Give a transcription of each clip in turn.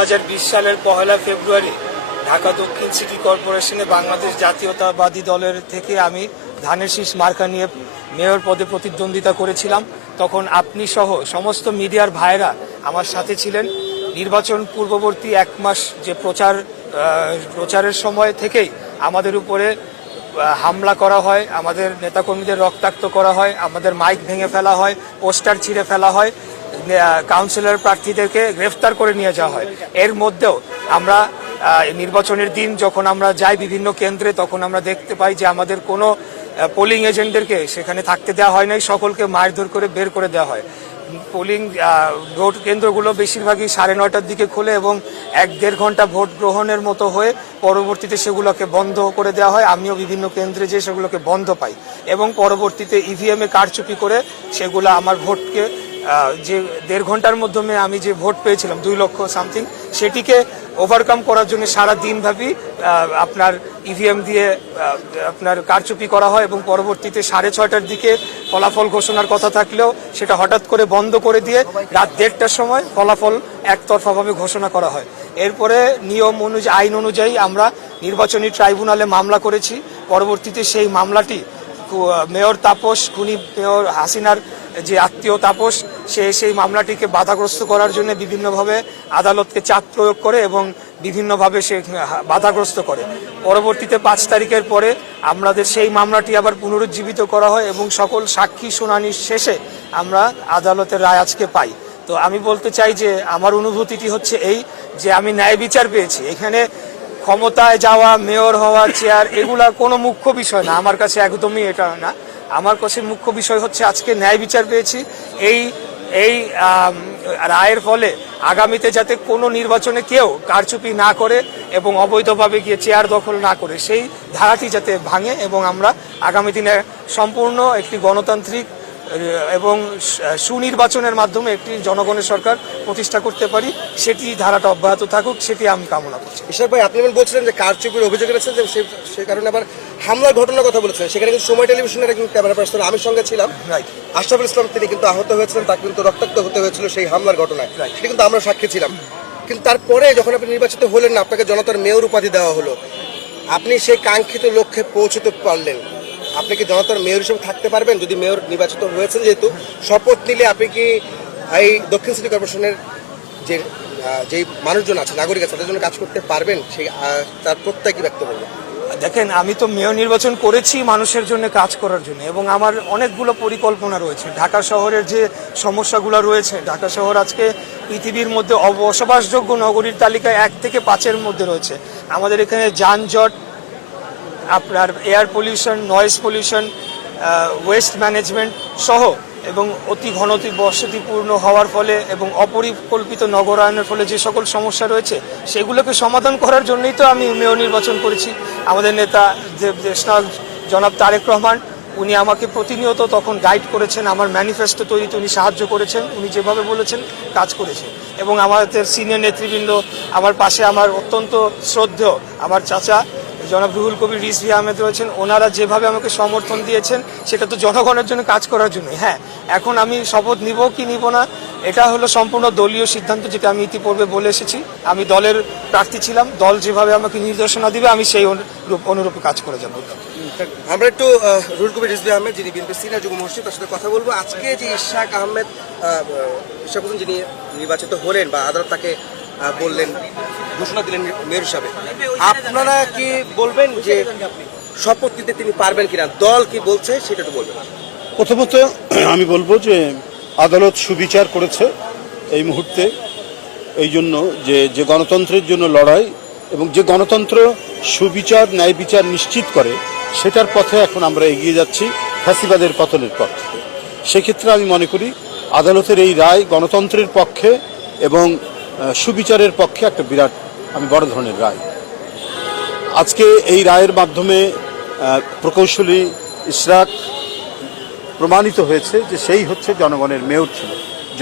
2020 সালের 1 ফেব্রুয়ারি ঢাকা দক্ষিণ সিটি কর্পোরেশনে বাংলাদেশ জাতীয়তাবাদী দলের থেকে আমি ধানের শীষ মার্কা নিয়ে মেয়র পদে প্রতিদ্বন্দ্বিতা করেছিলাম। তখন আপনি সহ সমস্ত মিডিয়ার ভাইরা আমার সাথে ছিলেন। নির্বাচন পূর্ববর্তী 1 মাস যে প্রচারের সময় থেকেই আমাদের উপরে হামলা করা হয়, আমাদের নেতাকর্মীদের রক্তাক্ত করা হয়, আমাদের মাইক ভেঙে ফেলা হয়, পোস্টার ছিঁড়ে ফেলা হয়, কাউন্সিলর প্রার্থীদেরকে গ্রেফতার করে নিয়ে যাওয়া হয়। এর মধ্যেও আমরা নির্বাচনের দিন যখন আমরা যাই বিভিন্ন কেন্দ্রে, তখন আমরা দেখতে পাই যে আমাদের কোনো পোলিং এজেন্টদেরকে সেখানে থাকতে দেওয়া হয় নাই, সকলকে মারধর করে বের করে দেওয়া হয়। পোলিং ভোট কেন্দ্রগুলো বেশিরভাগই 9:30টার দিকে খোলে এবং 1-1.5 ঘন্টা ভোট গ্রহণের মতো হয়ে পরবর্তীতে সেগুলোকে বন্ধ করে দেওয়া হয়। আমিও বিভিন্ন কেন্দ্রে যে সেগুলোকে বন্ধ পাই এবং পরবর্তীতে ইভিএমে কারচুপি করে সেগুলো আমার ভোটকে যে 1.5 ঘন্টার মাধ্যমে আমি যে ভোট পেয়েছিলাম 2 লক্ষ সামথিং, সেটিকে ওভারকাম করার জন্য সারা দিনব্যাপী আপনার ইভিএম দিয়ে আপনার কারচুপি করা হয় এবং পরবর্তীতে 6:30টার দিকে ফলাফল ঘোষণার কথা থাকলেও সেটা হঠাৎ করে বন্ধ করে দিয়ে রাত 1:30টার সময় ফলাফল একতরফাভাবে ঘোষণা করা হয়। এরপরে নিয়ম অনুযায়ী, আইন অনুযায়ী আমরা নির্বাচনী ট্রাইব্যুনালে মামলা করেছি। পরবর্তীতে সেই মামলাটি মেয়র তাপস, খুনি মেয়র হাসিনার যে আত্মীয় তাপস, সেই মামলাটিকে বাধাগ্রস্ত করার জন্য বিভিন্নভাবে আদালতকে চাপ প্রয়োগ করে এবং বিভিন্নভাবে সে বাধাগ্রস্ত করে। পরবর্তীতে 5 তারিখের পরে আমাদের সেই মামলাটি আবার পুনরুজ্জীবিত করা হয় এবং সকল সাক্ষী শুনানির শেষে আমরা আদালতের রায় আজকে পাই। তো আমি বলতে চাই যে আমার অনুভূতিটি হচ্ছে এই যে আমি ন্যায় বিচার পেয়েছি। এখানে ক্ষমতায় যাওয়া, মেয়র হওয়া, চেয়ার, এগুলা কোনো মুখ্য বিষয় না আমার কাছে, একদমই এটা না। আমার কাছে মুখ্য বিষয় হচ্ছে আজকে ন্যায় বিচার পেয়েছি। এই রায়ের ফলে আগামীতে যাতে কোনো নির্বাচনে কেউ কারচুপি না করে এবং অবৈধভাবে গিয়ে চেয়ার দখল না করে, সেই ধারাটি যাতে ভাঙে এবং আমরা আগামী দিনে সম্পূর্ণ একটি গণতান্ত্রিক এবং সুনির্বাচনের মাধ্যমে একটি জনগণের সরকার প্রতিষ্ঠা করতে পারি, সেটি ধারাটা অব্যাহত থাকুক, সেটি আমি কামনা করছি। ঈশ্বর ভাই, আপনি বলছিলেন যে কারচুপির অভিযোগ রয়েছে, যে সে কারণে আবার হামলার ঘটনার কথা বলেছেন। সেখানে কিন্তু সময় টেলিভিশনের একজন ক্যামেরা পার্সন, আমি সঙ্গে ছিলাম, আশরাফুল ইসলাম, তিনি কিন্তু আহত হয়েছিলেন, তাকে কিন্তু রক্তাক্ত হতে হয়েছিল সেই হামলার ঘটনায়, সেটা কিন্তু আমরা সাক্ষী ছিলাম। কিন্তু তারপরে যখন আপনি নির্বাচিত হলেন, আপনাকে জনতার মেয়র উপাধি দেওয়া হলো, আপনি সেই কাঙ্ক্ষিত লক্ষ্যে পৌঁছতে পারলেন। আপনি কি জনতার মেয়র হিসেবে থাকতে পারবেন? যদি মেয়র নির্বাচিত হয়েছেন, যেহেতু শপথ নিলে আপনি কি এই দক্ষিণ সিটি কর্পোরেশনের যে মানুষজন আছে, নাগরিক আছে, তাদের জন্য কাজ করতে পারবেন? সেই তার প্রত্যয় কি ব্যক্ত করবেন? দেখেন, আমি তো মেয়র নির্বাচন করেছি মানুষের জন্য, কাজ করার জন্য, এবং আমার অনেকগুলো পরিকল্পনা রয়েছে। ঢাকা শহরের যে সমস্যাগুলো রয়েছে, ঢাকা শহর আজকে পৃথিবীর মধ্যে বসবাসযোগ্য নগরীর তালিকায় 1 থেকে 5-এর মধ্যে রয়েছে। আমাদের এখানে যানজট, আপনার air pollution, noise pollution, waste management সহ এবং অতি বসতিপূর্ণ হওয়ার ফলে এবং অপরিকল্পিত নগরায়নের ফলে যে সকল সমস্যা রয়েছে, সেগুলোকে সমাধান করার জন্যই তো আমি মেয়র নির্বাচন করেছি। আমাদের নেতা জনাব তারেক রহমান, উনি আমাকে প্রতিনিয়ত তখন গাইড করেছেন, আমার ম্যানিফেস্টো তৈরিতে উনি সাহায্য করেছেন, উনি যেভাবে বলেছেন কাজ করেছেন। এবং আমাদের সিনিয়র নেতৃবৃন্দ আমার পাশে, আমার অত্যন্ত শ্রদ্ধেয় আমার চাচা জনাব রুহুল কবির রিজভী আহমেদ রয়েছেন, ওনারা যেভাবে আমাকে সমর্থন দিয়েছেন, সেটা তো জনগণের জন্য কাজ করার জন্যই। হ্যাঁ, এখন আমি শপথ নিব কি নিব না, এটা হলো সম্পূর্ণ দলীয় সিদ্ধান্ত, যেটা আমি ইতিপূর্বে বলে এসেছি। আমি দলের প্রার্থী ছিলাম, দল যেভাবে আমাকে নির্দেশনা দিবে আমি সেই অনুরূপে কাজ করে যাব। আমরা একটু রুহুল কবির রিজভী আহমেদ, যিনি বিএনপি সিনিয়র যুগ্ম মহাসচিব, তার সাথে কথা বলবো। আজকে যে ইশাক হোসেন যিনি নির্বাচিত হলেন বা আদালত তাকে বললেন, ঘোষণা দিলেন মেয়র হিসাবে, আপনারা কি বলবেন যে শপথ নিতে তিনি পারবেন কিনা? দল কি বলছে সেটা একটু বলবেন। প্রথমত আমি বলবো যে আদালত সুবিচার করেছে এই মুহূর্তে, এই জন্য যে গণতন্ত্রের জন্য লড়াই এবং যে গণতন্ত্র সুবিচার, ন্যায় বিচার নিশ্চিত করে, সেটার পথে এখন আমরা এগিয়ে যাচ্ছি ফ্যাসিবাদের পতনের পথ থেকে। সেক্ষেত্রে আমি মনে করি আদালতের এই রায় গণতন্ত্রের পক্ষে এবং সুবিচারের পক্ষে একটা বিরাট, আমি বড় ধরনের রায়। আজকে এই রায়ের মাধ্যমে প্রকৌশলী ইশরাক প্রমাণিত হয়েছে যে সেই হচ্ছে জনগণের মেয়র ছিল,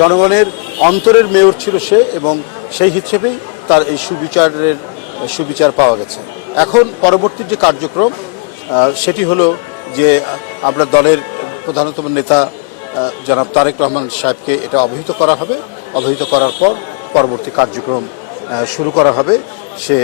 জনগণের অন্তরের মেয়র ছিল সে, এবং সেই হিসেবেই তার এই সুবিচার পাওয়া গেছে। এখন পরবর্তী যে কার্যক্রম, সেটি হলো যে আমরা দলের প্রধানতম নেতা জনাব তারেক রহমান সাহেবকে এটা অবহিত করা হবে। অবহিত করার পর পরবর্তী কার্যক্রম শুরু করা হবে, সে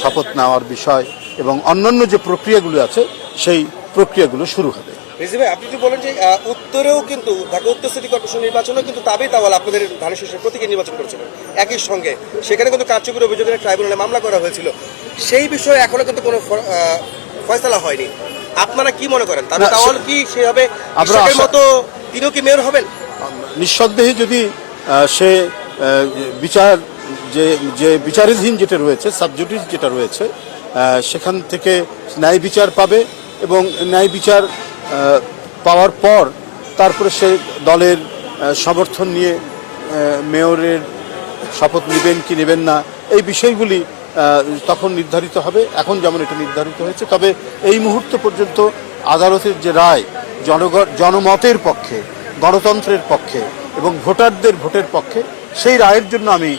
শপথ নেওয়ার বিষয় এবং অন্যান্য যে প্রক্রিয়াগুলো আছে সেই প্রক্রিয়াগুলো শুরু হবে। রিজভী ভাই, আপনি যদি বলেন যে উত্তরেও কিন্তু ঢাকা উত্তর সিটি কর্পোরেশন নির্বাচনেও কিন্তু তাবেই তাওয়াল আপনাদের ধানের শীষের প্রতীকে নির্বাচন করেছিলেন একই সঙ্গে, সেখানে কিন্তু কার্যকরী অভিযোগের ট্রাইব্যুনালে মামলা করা হয়েছিল, সেই বিষয়ে এখনো কিন্তু কোনো ফয়সালা হয়নি। আপনারা কি মনে করেন তাবে তাওয়াল কি সেভাবে ইশরাকের মতো তিনিও কি মেয়র হবেন? নিঃসন্দেহে যদি সে বিচার যে বিচারাধীন যেটা রয়েছে, সাবজুডিস যেটা রয়েছে, সেখান থেকে ন্যায় বিচার পাবে এবং ন্যায় বিচার পাওয়ার পর তারপরে সে দলের সমর্থন নিয়ে মেয়রের শপথ নেবেন কি নেবেন না, এই বিষয়গুলি তখন নির্ধারিত হবে। এখন যেমন এটা নির্ধারিত হয়েছে, তবে এই মুহূর্ত পর্যন্ত আদালতের যে রায় জনমতের পক্ষে, গণতন্ত্রের পক্ষে এবং ভোটারদের ভোটের পক্ষে, সেই রায়ের জন্য আমি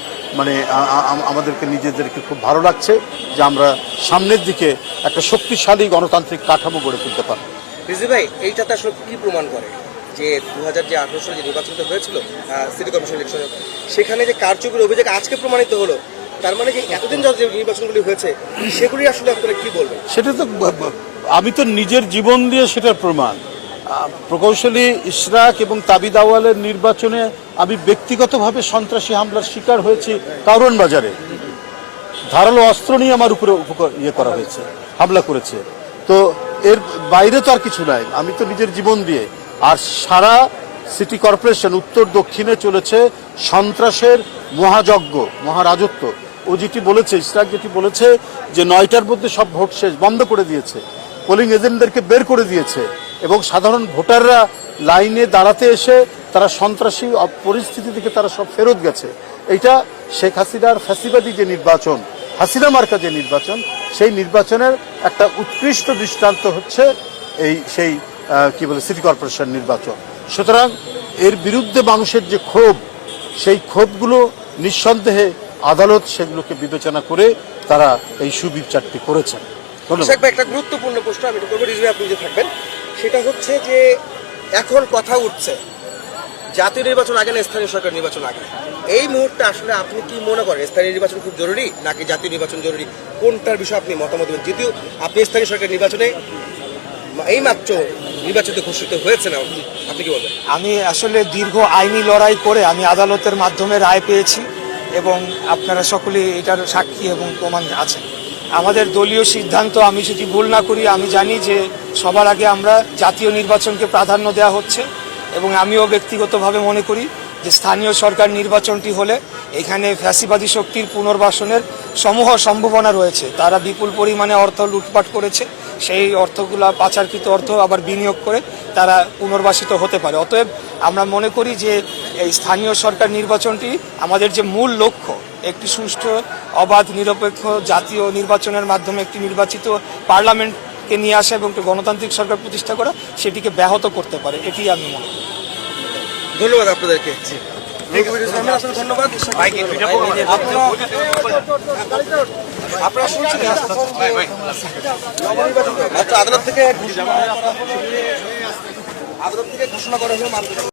আমাদেরকে নিজেদেরকে খুব ভালো লাগছে যে আমরা সামনের দিকে একটা শক্তিশালী গণতান্ত্রিক কাঠামো গড়ে তুলতে পারব। রিজভী ভাই, এইটাতে আসলে কি প্রমাণ করে যে 2018 সালে যে নির্বাচনটা হয়েছিল সিটি কর্পোরেশন ইলেকশনে, সেখানে যে কারচুপির অভিযোগ আজকে প্রমাণিত হলো, তার মানে যে এতদিন যাবত যে নির্বাচনগুলি হয়েছে সেগুলি আসলে আপনারা কি বলবেন? সেটা তো আমি তো নিজের জীবন দিয়ে সেটার প্রমাণ। প্রকৌশলী ইশরাক এবং তাবিদ আউয়ালের নির্বাচনে আমি ব্যক্তিগতভাবে সন্ত্রাসী হামলার শিকার হয়েছি কারওয়ান বাজারে। ধারালো অস্ত্র নিয়ে আমার উপরে করা হয়েছে, হামলা করেছে। তো এর বাইরে তো আর কিছু নাই, আমি তো নিজের জীবন দিয়ে। আর সারা সিটি কর্পোরেশন উত্তর দক্ষিণে চলেছে সন্ত্রাসের মহাযজ্ঞ, মহারাজত্ব। ও যেটি বলেছে, ইশরাক যেটি বলেছে যে 9টার মধ্যে সব ভোট শেষ, বন্ধ করে দিয়েছে, পোলিং এজেন্টদেরকে বের করে দিয়েছে এবং সাধারণ ভোটাররা লাইনে দাঁড়াতে এসে তারা সন্ত্রাসী পরিস্থিতি থেকে তারা সব ফেরত গেছে। এইটা শেখ হাসিনার ফ্যাসিবাদী যে নির্বাচন, হাসিনা মার্কা যে নির্বাচন, সেই নির্বাচনের একটা উৎকৃষ্ট দৃষ্টান্ত হচ্ছে সেই সিটি কর্পোরেশন নির্বাচন। সুতরাং এর বিরুদ্ধে মানুষের যে ক্ষোভ, সেই ক্ষোভগুলো নিঃসন্দেহে আদালত সেগুলোকে বিবেচনা করে তারা এই সুবিচারটি করেছেন। একটা গুরুত্বপূর্ণ প্রশ্ন আমি করবো, রিজভী আপনি যে থাকবেন, সেটা হচ্ছে যে এখন কথা উঠছে জাতীয় নির্বাচন আগে না স্থানীয় সরকার নির্বাচন আগে। এই মুহূর্তে আসলে আপনি কি মনে করেন স্থানীয় নির্বাচন খুব জরুরি নাকি জাতীয় নির্বাচন জরুরি? কোনটার বিষয়ে আপনি মতামত দেবেন? যদিও আপনি স্থানীয় সরকার নির্বাচনে এইমাত্র নির্বাচিত ঘোষিত হয়েছে না, আপনি কি বলবেন? আমি আসলে দীর্ঘ আইনি লড়াই করে আমি আদালতের মাধ্যমে রায় পেয়েছি এবং আপনারা সকলে এটার সাক্ষী এবং প্রমাণ আছেন। আমাদের দলীয় সিদ্ধান্ত, আমি যদি ভুল না করি, আমি জানি যে সবার আগে আমরা জাতীয় নির্বাচনকে প্রাধান্য দেওয়া হচ্ছে এবং আমিও ব্যক্তিগতভাবে মনে করি যে স্থানীয় সরকার নির্বাচনটি হলে এখানে ফ্যাসিবাদী শক্তির পুনর্বাসনের সমূহ সম্ভাবনা রয়েছে। তারা বিপুল পরিমাণে অর্থ লুটপাট করেছে, সেই অর্থগুলা পাচারকৃত অর্থ আবার বিনিয়োগ করে তারা পুনর্বাসিত হতে পারে। অতএব আমরা মনে করি যে এই স্থানীয় সরকার নির্বাচনটি আমাদের যে মূল লক্ষ্য, একটি সুষ্ঠু, অবাধ, নিরপেক্ষ জাতীয় নির্বাচনের মাধ্যমে একটি নির্বাচিত পার্লামেন্টকে নিয়ে আসা এবং একটি গণতান্ত্রিক সরকার প্রতিষ্ঠা করা, সেটিকে ব্যাহত করতে পারে, এটি আমি মনে করি। ধন্যবাদ আপনাদেরকে। ধন্যবাদ। আপনারা শুনছেন আদালত থেকে ঘোষণা করা হলো।